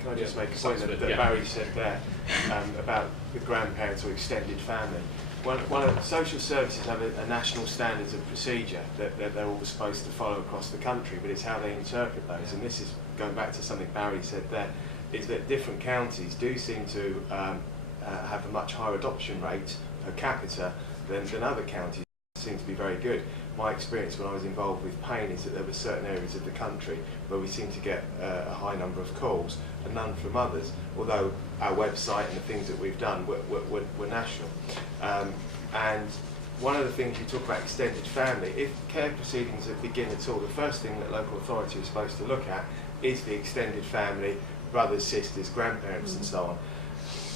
Can I just make a point that Barry said there about the grandparents or extended family? One of the social services have a national standards of procedure that they're all supposed to follow across the country, but it's how they interpret those. And this is going back to something Barry said there, is that different counties do seem to have a much higher adoption rate per capita than other counties. Seem to be very good. My experience when I was involved with pain is that there were certain areas of the country where we seem to get a high number of calls and none from others, although our website and the things that we've done were national. And one of the things you talk about extended family, if care proceedings begin at all, the first thing that local authority is supposed to look at is the extended family, brothers, sisters, grandparents and so on.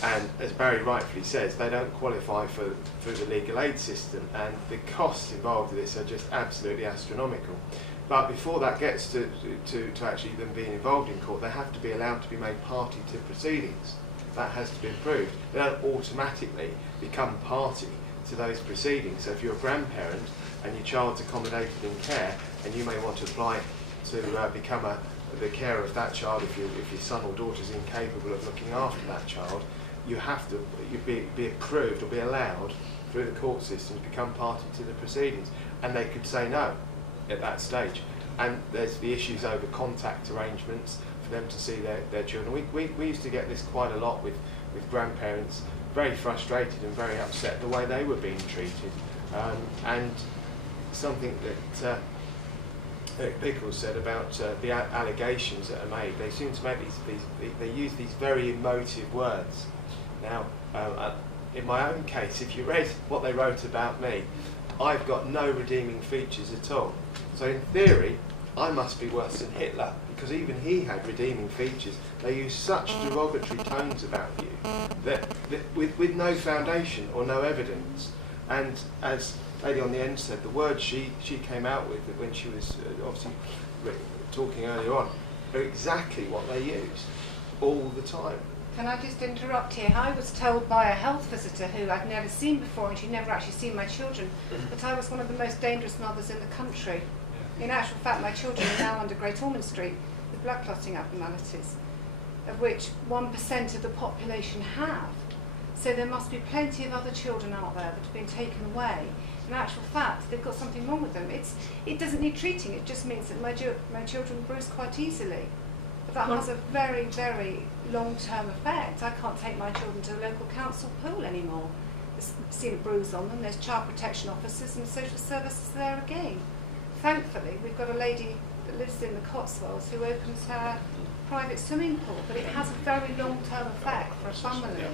And as Barry rightfully says, they don't qualify for the legal aid system, and the costs involved with this are just absolutely astronomical. But before that gets to actually them being involved in court, they have to be allowed to be made party to proceedings. That has to be approved. They don't automatically become party to those proceedings. So if you're a grandparent and your child's accommodated in care, and you may want to apply to become the carer of that child if your son or daughter is incapable of looking after that child, you have to be approved or be allowed through the court system to become party to the proceedings, and they could say no at that stage. And there's the issues over contact arrangements for them to see their children. We used to get this quite a lot with grandparents, very frustrated and very upset the way they were being treated. And something that Eric Pickles said about the allegations that are made, they seem to make they use these very emotive words. Now, in my own case, if you read what they wrote about me, I've got no redeeming features at all. So in theory, I must be worse than Hitler, because even he had redeeming features. They use such derogatory tones about you that with no foundation or no evidence. And as Lady on the End said, the words she came out with when she was obviously talking earlier on are exactly what they use all the time. Can I just interrupt here? I was told by a health visitor who I'd never seen before, and she'd never actually seen my children, that I was one of the most dangerous mothers in the country. In actual fact, my children are now under Great Ormond Street with blood clotting abnormalities, of which 1% of the population have. So there must be plenty of other children out there that have been taken away. In actual fact, they've got something wrong with them. It doesn't need treating, it just means that my children bruise quite easily. But that has a very, very long-term effect. I can't take my children to a local council pool anymore. There's seen a bruise on them, there's child protection officers and social services there again. Thankfully, we've got a lady that lives in the Cotswolds who opens her private swimming pool, but it has a very long-term effect for a family.